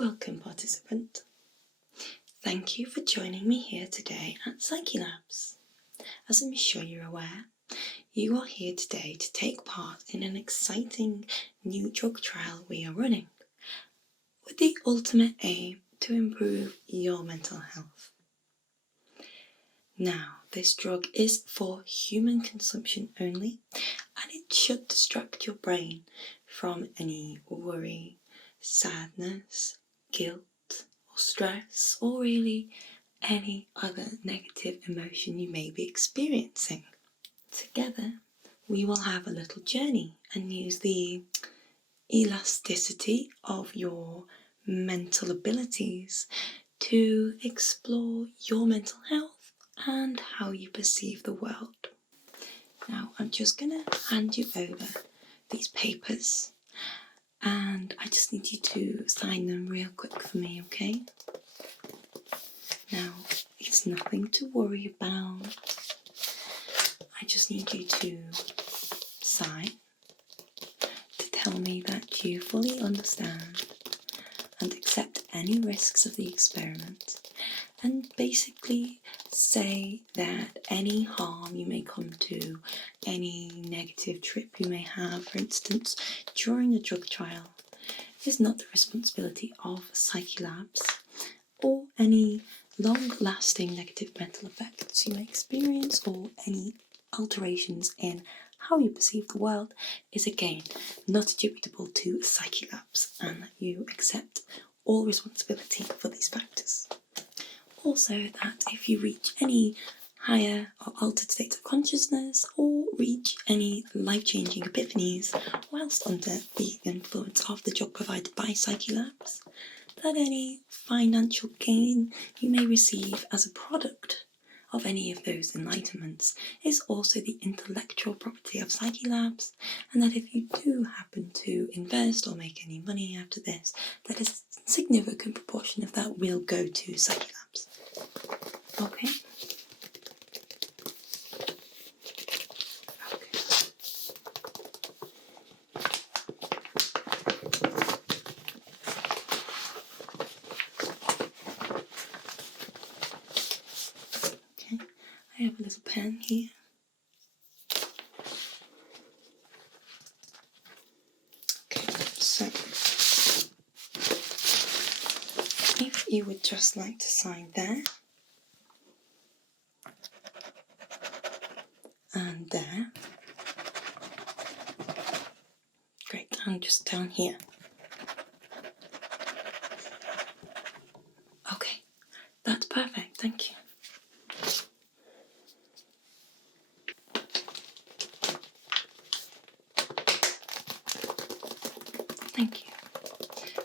Welcome, participant. Thank you for joining me here today at Psychedelic. As I'm sure you're aware, you are here today to take part in an exciting new drug trial we are running, with the ultimate aim to improve your mental health. Now, this drug is for human consumption only, and it should distract your brain from any worry, sadness, guilt, or stress, or really any other negative emotion you may be experiencing. Together, we will have a little journey and use the elasticity of your mental abilities to explore your mental health and how you perceive the world. Now, I'm just going to hand you over these papers, and I just need you to sign them real quick for me, okay? Now, it's nothing to worry about. I just need you to sign to tell me that you fully understand and accept any risks of the experiment, and basically say that any harm you may come to, any negative trip you may have, for instance, during a drug trial, is not the responsibility of Psychedelic, or any long-lasting negative mental effects you may experience, or any alterations in how you perceive the world is again not attributable to Psychedelic, and that you accept all responsibility for these factors. Also, that if you reach any higher or altered states of consciousness, or reach any life-changing epiphanies whilst under the influence of the drug provided by Psychedelic, that any financial gain you may receive as a product of any of those enlightenments is also the intellectual property of Psychedelic, and that if you do happen to invest or make any money after this, that a significant proportion of that will go to Psychedelic. Okay? I have a little pen here. Okay, so if you would just like to sign there and there, great, and just down here. Okay, that's perfect, thank you. Thank you.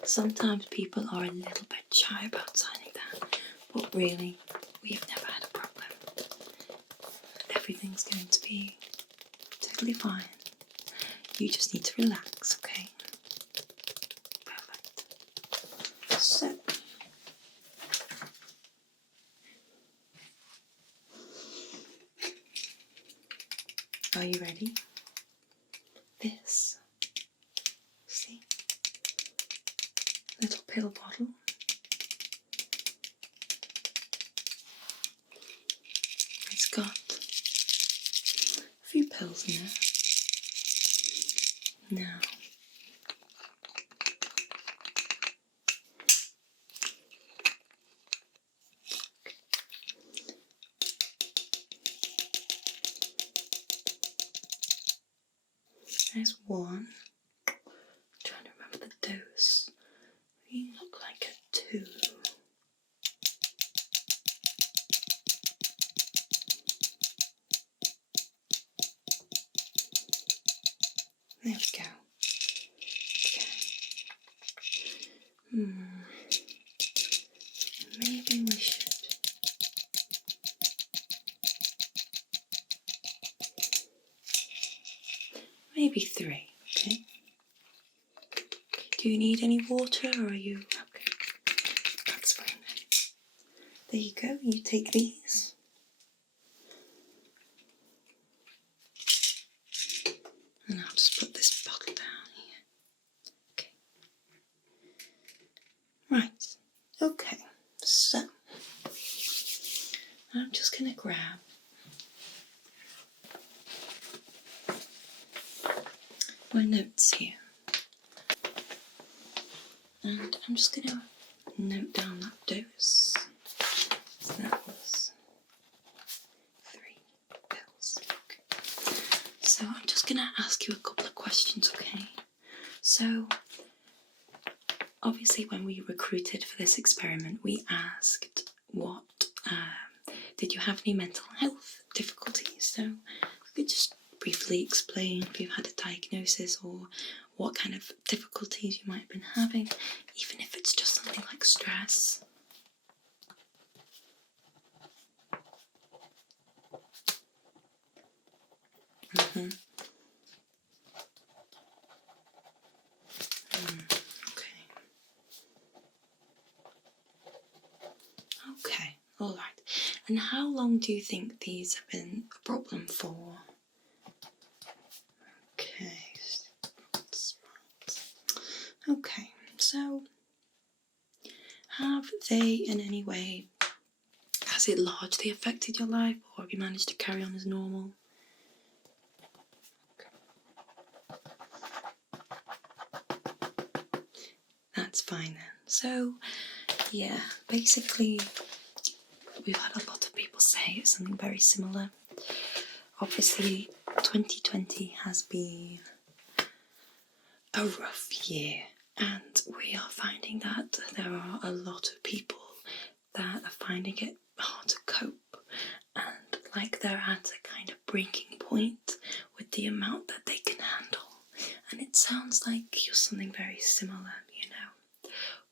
Sometimes people are a little bit shy about signing that, but really, we've never had a problem. Everything's going to be totally fine. You just need to relax, okay? Perfect. So, are you ready? This, see, little pill bottle it's got a few pills in there. Now, there's one. I'm trying to remember the dose. You look like a 2. There we go. Okay. Maybe we should. Maybe 3, okay? Do you need any water, or are you okay? That's fine then. There you go, you take these. And I'll just put this bottle down here. Okay. Right. I'm just going to grab my notes here, and I'm just going to note down that dose. So that was 3 pills. Okay. So I'm just going to ask you a couple of questions, okay? So obviously when we recruited for this experiment, we asked what, did you have any mental health difficulties? So you could just briefly explain if you've had a diagnosis or what kind of difficulties you might have been having, even if it's just something like stress. Okay. Okay, alright. And how long do you think these have been a problem for? Okay. Okay, so have they in any way, has it largely affected your life, or have you managed to carry on as normal? That's fine then. So, yeah, basically we've had a lot of people say it's something very similar. Obviously 2020 has been a rough year, and we are finding that there are a lot of people that are finding it hard to cope, and like they're at a kind of breaking point with the amount that they can handle. And it sounds like you're something very similar, you know.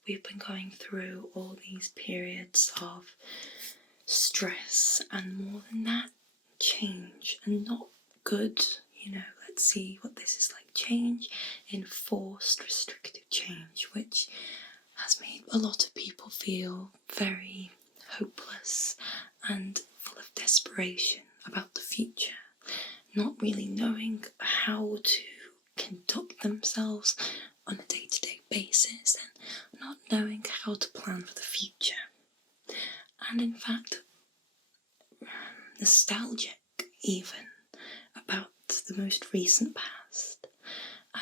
We've been going through all these periods of stress, and more than that, change, and not good, you know. Let's see what this is like. Change, enforced restrictive change, which has made a lot of people feel very hopeless and full of desperation about the future, not really knowing how to conduct themselves on a day-to-day basis, and not knowing how to plan for the future. And in fact, nostalgic even about the most recent past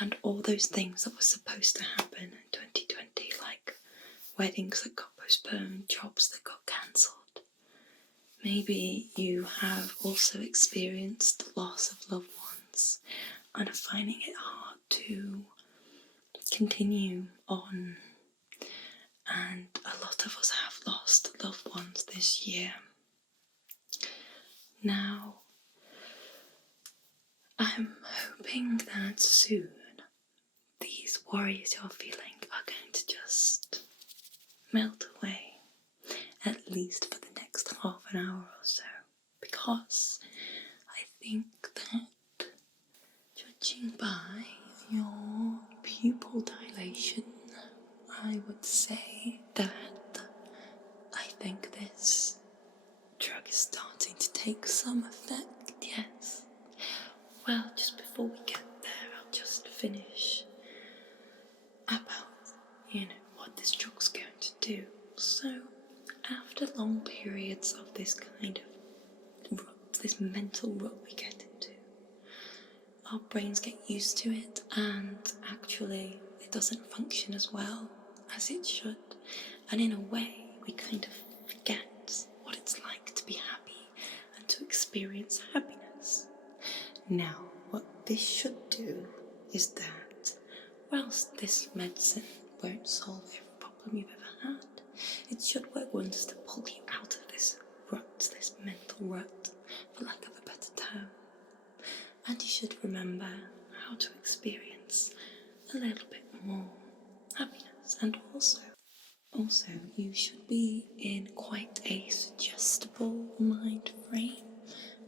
and all those things that were supposed to happen in 2020, like weddings that got postponed, jobs that got cancelled. Maybe you have also experienced the loss of loved ones and are finding it hard to continue on, and a lot of us have lost loved ones this year. Now, I'm hoping that soon these worries you're feeling are going to just melt away, at least for the next half an hour or so, because I think that, judging by your pupil dilation, I would say that I think this drug is starting to take some effect, yes. Well, just before we get there, I'll just finish about, what this drug's going to do. So, after long periods of this kind of rut, this mental rut we get into, our brains get used to it, and actually it doesn't function as well as it should. And in a way, we kind of forget what it's like to be happy and to experience happiness. Now, what this should do is that, whilst this medicine won't solve every problem you've ever had, it should work wonders to pull you out of this rut, this mental rut, for lack of a better term. And you should remember how to experience a little bit more happiness. And also you should be in quite a suggestible mind frame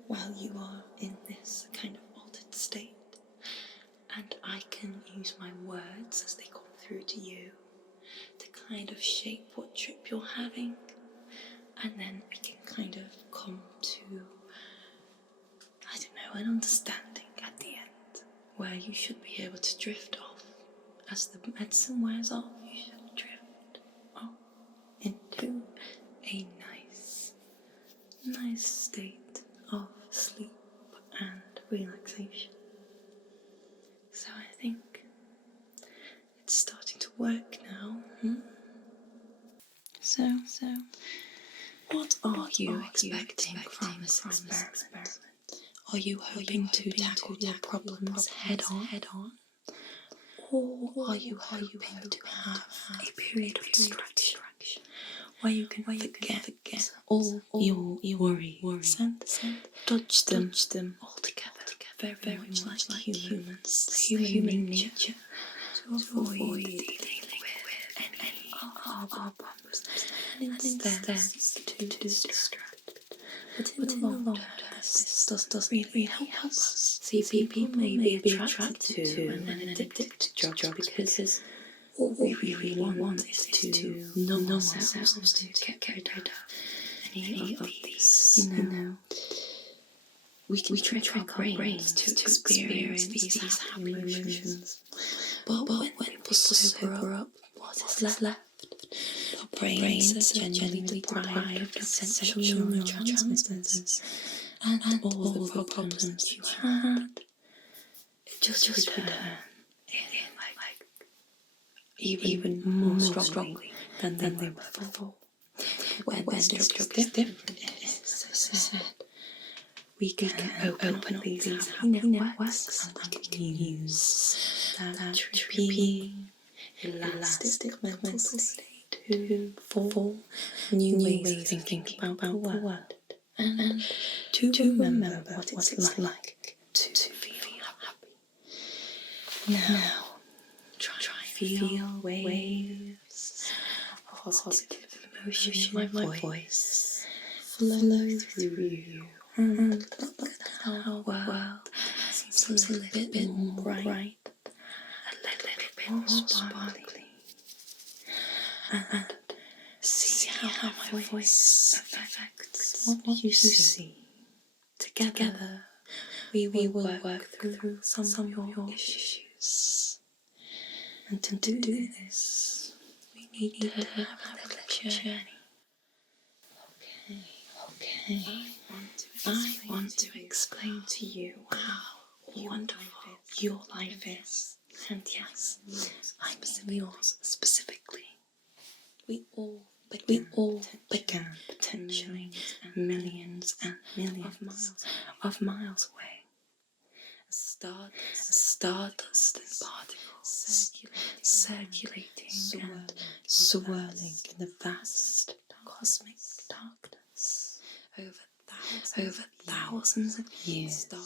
while you are in this kind of altered state. And I can use my words as they come through to you to kind of shape what trip you're having, and then we can kind of come to, an understanding at the end where you should be able to drift off. As the medicine wears off, you should drift off into a nice What are you expecting from this experiment? Are you hoping to tackle your problems head on? Or are you hoping to have a period of distraction where you can forget all your worries and dodge them altogether? Very much like humans, human nature, to avoid dealing with any of our problems and instead to distract. But in the long term, this doesn't really help us. See, people may be attracted to and then addicted to drugs because all we really want is to numb ourselves and to get rid of any of these, we can trick our brains to experience these happy emotions. But when people sober up, what is left? Our brains are generally deprived of essential neurotransmitters, and all the problems you had, it just return like even more strongly than they were before. Where this drug is different is, as I said, we can open up these happy networks and we can use that trippy, elastic mental state to form new ways of thinking about the world and to remember what it's like to feel happy. Now, try feel waves of positive emotion in my voice flow through you. And look at how our world seems a little bit more bright, a little bit more sparkly. And see how my voice affects what you see. Together, we will work through some of your issues. And to do this, we need to have a little journey. Okay. I want to explain to you how wonderful your life is. And yes, I'm yours specifically. We all began potentially millions and millions of miles away. Stardust and particles circulating and swirling in the vast cosmic darkness. Over thousands of years, the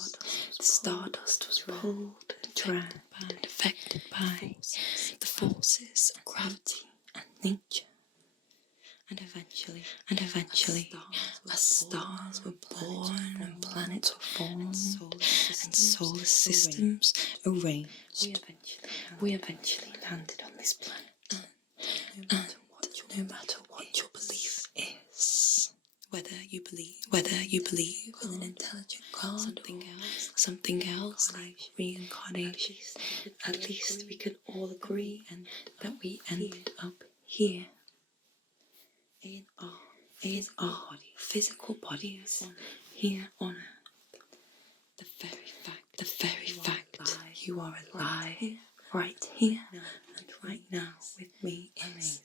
stardust was pulled and dragged and affected by the forces of gravity and nature. And eventually, as stars were born and planets were formed and solar systems arranged, we eventually landed on this planet. And no matter what your belief is, whether you believe in an intelligent God, something else like reincarnation, at least we can all agree that we ended up here in our physical bodies here on Earth. The very fact you are alive right here and right now with me is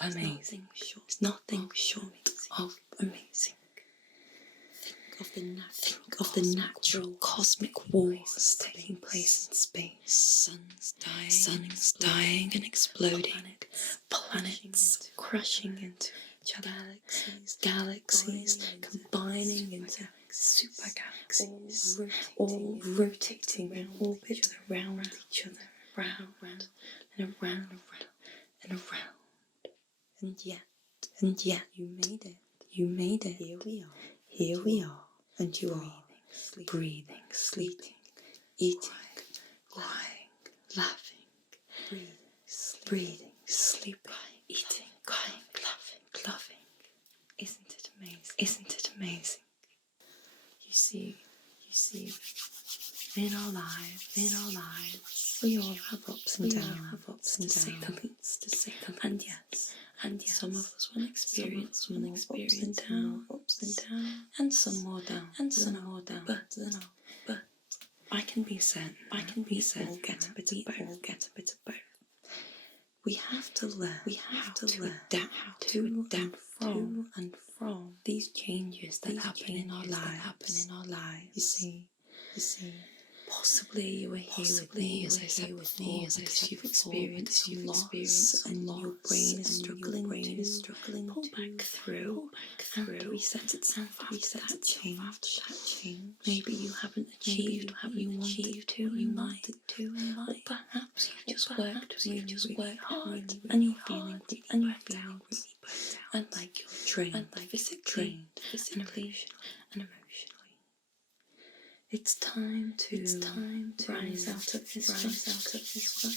amazing. It's nothing short of amazing. Think of the natural cosmic wars taking place in space. Suns dying and exploding. Planets crashing into each other. Galaxies combining into super galaxies. All rotating in orbit around each other. Round and around and around. And yet, you made it. Here we are. And you are breathing, sleeping, eating, crying, laughing, breathing, sleeping, eating, crying, laughing. Isn't it amazing? You see, in our lives, we all have ups and downs, to say the least. And yes, some of us will experience more ups and downs, and some more down. But I can be certain, get a bit of both. We have to learn. We have to adapt to and from these changes that happen in our lives. You see. Possibly you are here with me as I said before, because you've experienced some loss and your brain is struggling to pull back through and reset itself after that change. Maybe you haven't achieved what you wanted to in life, or perhaps you just worked really hard and you're feeling really burnt out, and like you're drained physically and emotionally. It's time to rise out of this funk.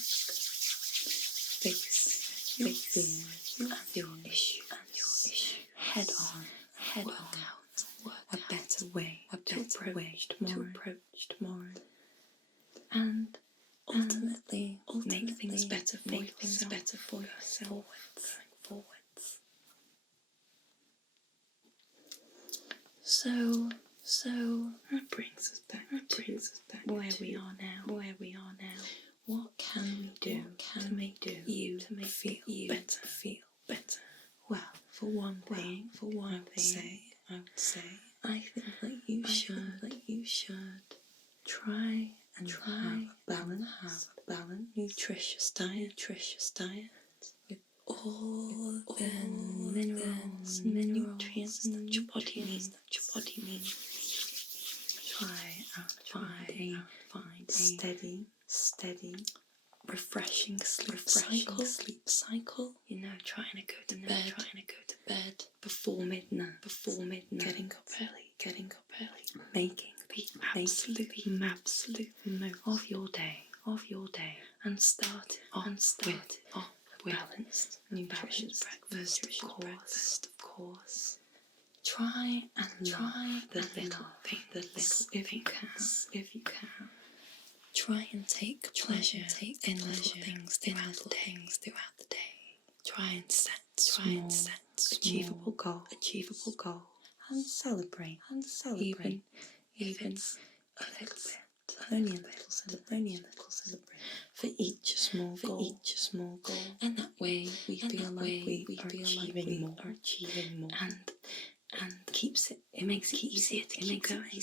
Face your fears and your issues head on. Work out a better way to approach tomorrow. And ultimately make things better for yourself. Forwards. So that brings us back to where we are now. What can we do to make you feel better? Well, for one thing, I would say, I think that you should try and have a balanced, nutritious diet with all the minerals and nutrients that your body needs. Try and find a steady, refreshing sleep cycle. You know, trying to go to bed before midnight. Getting up early. Making the absolute most of your day, and start with balanced, nutritious breakfast, of course. Try and love the little things if you can. Try and take pleasure in little things throughout the day. Try and set small, achievable goals, and celebrate even a little bit. Only a little celebration for each small goal. And that way we feel like we are achieving more. And it makes it easier to keep going.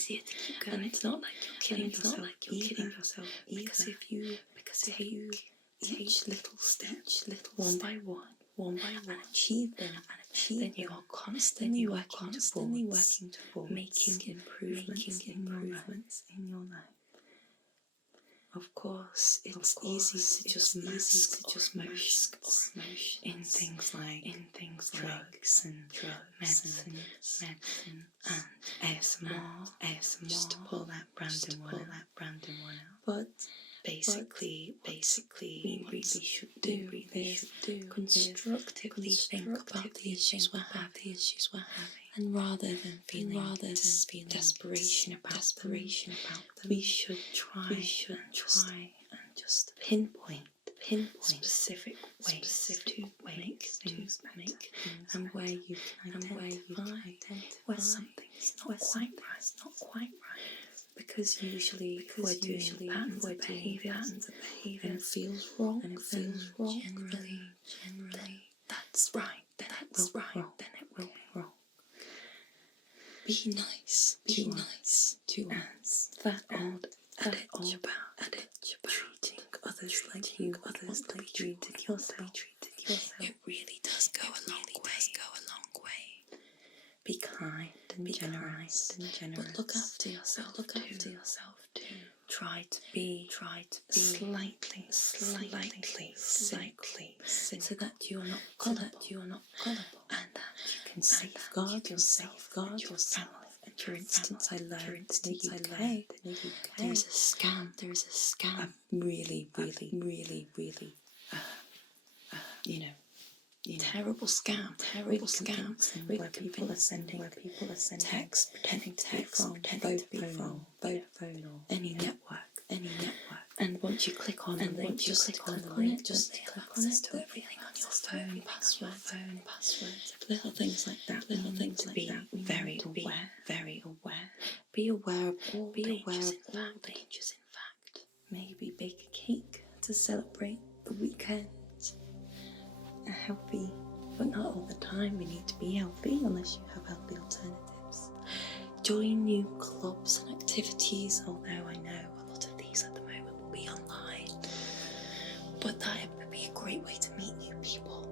And it's not like you're killing yourself either. Because if you take each little step, one by one, and achieve them, then you are constantly working towards making improvements in your life. Of course, it's easy to just mask emotions in things like drugs and medicine and ASMR, just to pull that random one out. But basically, we really should do is constructively think about the issues we're having, and rather than feeling desperation about them, we should try and just pinpoint specific ways to make things better, and where you can identify where something is not quite right. Because usually we're doing patterns of behaviour and it feels wrong, generally that's right, then it will be wrong. Be nice to us. That old adage about treating others like you want to be treated yourself. It really does go a long way. Be kind and generous, but look after yourself too. Try to be slightly cynically, so that you are not gullible, and that you can safeguard yourself and your family. And for instance, I learned in the UK, there is a scam, a really, terrible scam, where people are sending texts pretending to be from Vodafone or any network. And once you click on it, just have access to everything on your phone, passwords, little things like that. Little things to be very aware. Be aware of all dangers. In fact, maybe bake a cake to celebrate the weekend. healthy, but not all the time. We need to be healthy unless you have healthy alternatives. Join new clubs and activities, although I know a lot of these at the moment will be online, but that would be a great way to meet new people.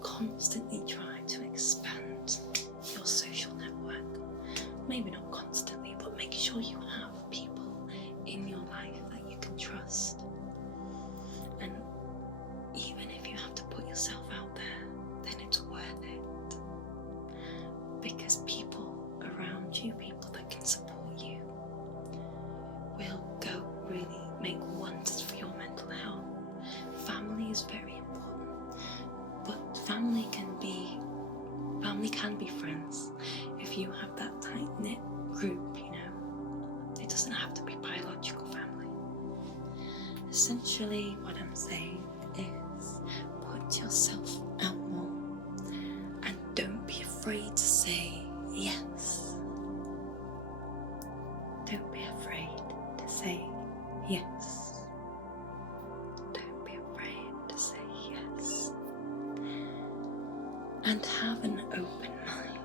Constantly try to expand your social network. Maybe not constantly, but make sure you have people in your life that you can trust. And even if you have to put yourself out there, then it's worth it. Because people around you, people that can support you, will go really make wonders for your mental health. Family is very important, but family can be friends. If you have that tight-knit group, it doesn't have to be biological family. Essentially, what I'm saying is put yourself out more and don't be afraid to say yes. Don't be afraid to say yes. Don't be afraid to say yes. And have an open mind.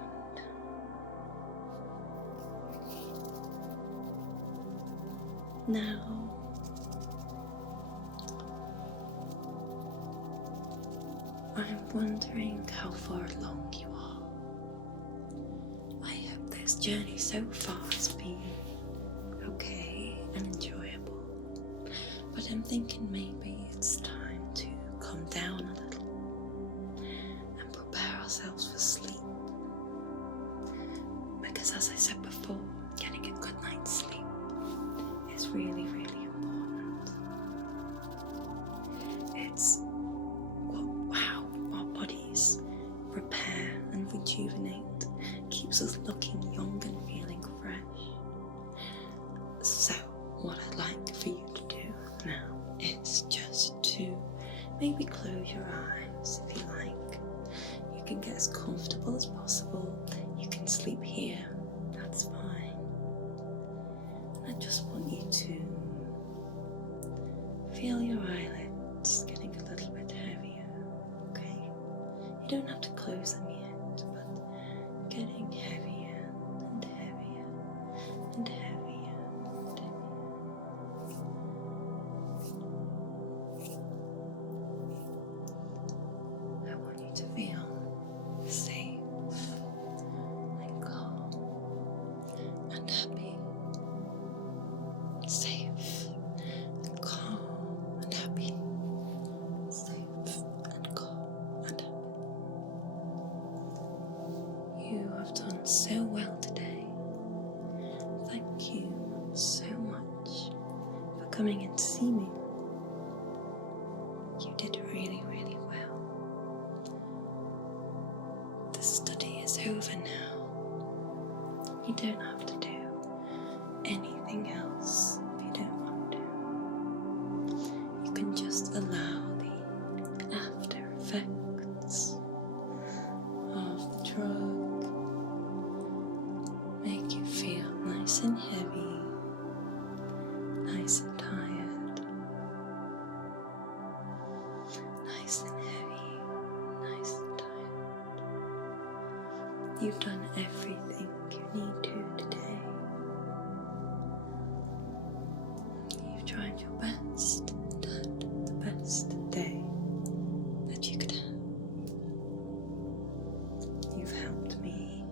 Now, I'm wondering how far along you are. I hope this journey so far has been okay and enjoyable, but I'm thinking maybe it's time to calm down a little and prepare ourselves for sleep. Because as I said before, getting a good night's sleep is really, really important. It's how our bodies repair and rejuvenate, keeps us looking young and feeling fresh. So what I'd like for you to do now is just to maybe close your eyes if you like. You can get as comfortable as possible. You can sleep here, that's fine. I just want you to feel your eyelids getting a little bit heavier, okay? You don't have to close them yet, but getting heavier and heavier and heavier and heavier. I want you to feel safe and calm and happy. Safe and calm and happy. Safe and calm and happy. You have done so well today. Thank you so much for coming in to see me. You did really, really well. The study is over now. You don't have to do anything else if you don't want to. You can just allow the after effects of the drug make you feel nice and heavy, nice and tired, nice and heavy, nice and tired. You've done everything you need to today. You've tried your best and had the best day that you could have. You've helped me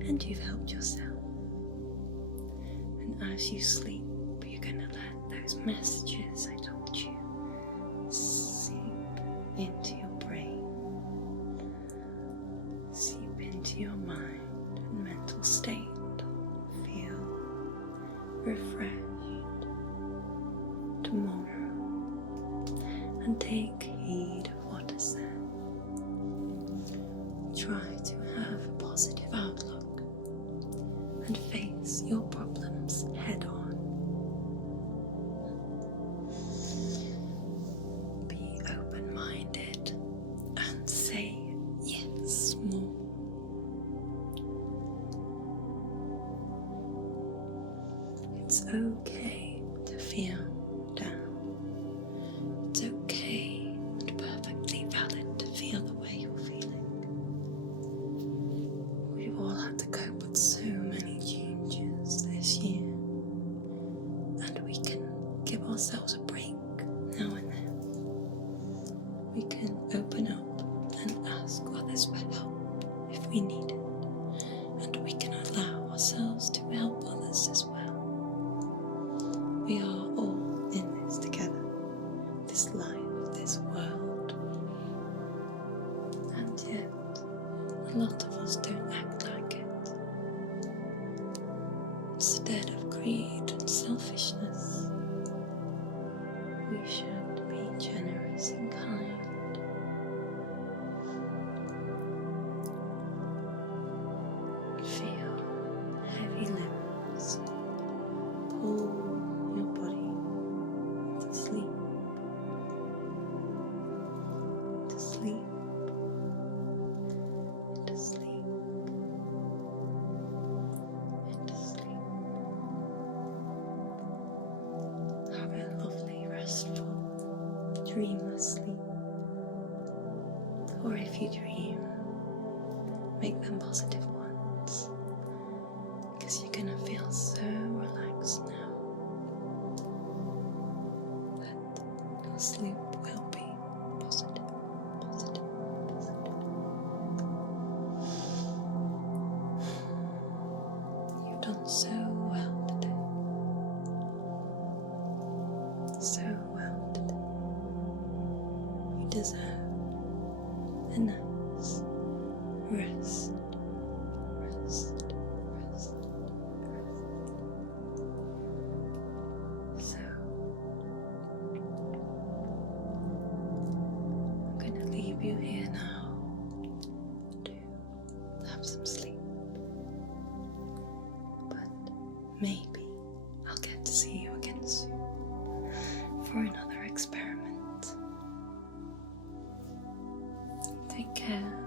and you've helped yourself. And as you sleep, you're going to let those messages I told you seep into your brain, seep into your mind and mental state. Feel refreshed tomorrow and take heed of what is said. Try to have a positive outlook and face your problems head on. Be open-minded and say yes more. It's okay to feel down. It's okay and perfectly valid to feel selfishness. We should be generous and kind. Feel heavy limbs pull your body to sleep, to sleep, to sleep, and to sleep. Have a lovely, restful, dreamless sleep. Or if you dream, make them positive ones, because you're gonna feel so relaxed now that your sleep will be positive, positive, positive. You've done so well today. So well today. You deserve a nice rest, rest, rest, rest. So, I'm going to leave you here now to have some sleep. But maybe I'll get to see you again soon for another experiment. Take care.